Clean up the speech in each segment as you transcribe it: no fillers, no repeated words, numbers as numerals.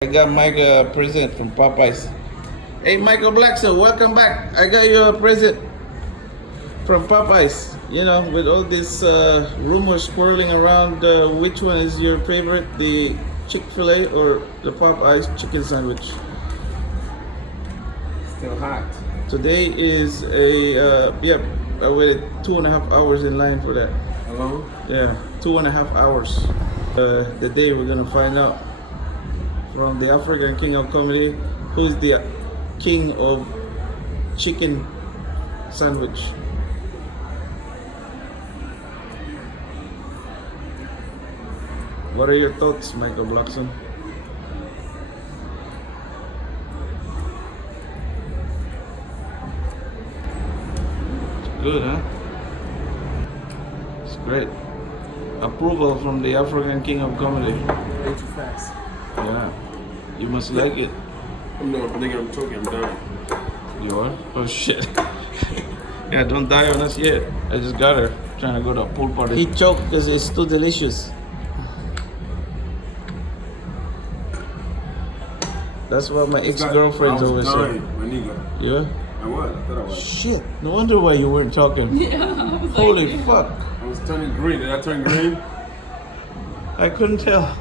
I got Mike a present from Popeyes. Hey, Michael Blackson, welcome back. I got you a present from Popeyes. You know, with all this rumors swirling around, which one is your favorite, the Chick-fil-A or the Popeyes chicken sandwich? Still hot. Today is I waited 2.5 hours in line for that. Hello? Yeah, 2.5 hours. The day we're gonna find out from the African king of comedy, who's the king of chicken sandwich. What are your thoughts, Michael Blackson? It's good, huh? It's great. Approval from the African king of comedy. Way too fast. Yeah. You must like it. No, nigga, I'm choking. I'm dying. You are? Oh shit. Yeah, don't die on us yet. I just got her trying to go to a pool party. He choked because it's too delicious. That's what my ex-girlfriend's always say. My nigga. Yeah? I was. I thought I was. Shit. No wonder why you weren't talking. Yeah, I was Holy like, fuck. I was turning green. Did I turn green? I couldn't tell.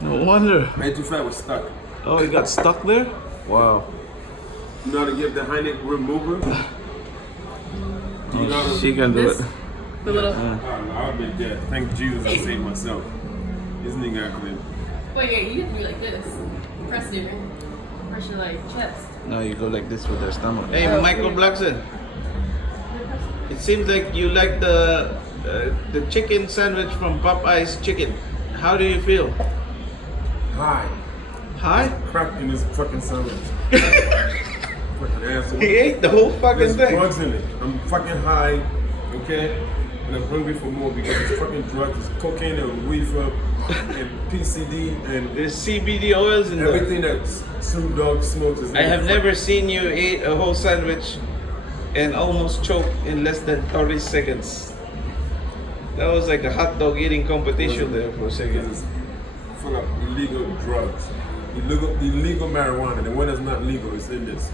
No wonder. Way too fat was stuck. Oh, it got stuck there? Wow. You know how to give the high neck remover? Oh, she can do This? it. The little. I've been dead. Thank Jesus I saved myself. This nigga accident. Wait, yeah, you have to be like this. Press different. Press your like chest. No, you go like this with their stomach. Hey, Oh, Michael yeah. Blackson. It seems like you like the chicken sandwich from Popeyes chicken. How do you feel? High. High? Crack in this fucking sandwich. Fucking asshole. He ate the whole fucking There's thing. drugs in it. I'm fucking high, okay? And I'm hungry for more because it's fucking drugs. It's cocaine and reefer and PCD and There's CBD oils in there. everything that Snoop Dogg smokes is in I have it. never seen you eat a whole sandwich and almost choke in less than 30 seconds. That was like a hot dog eating competition there for a Because second. it's full of illegal drugs. Illegal marijuana. The one that's not legal is in this.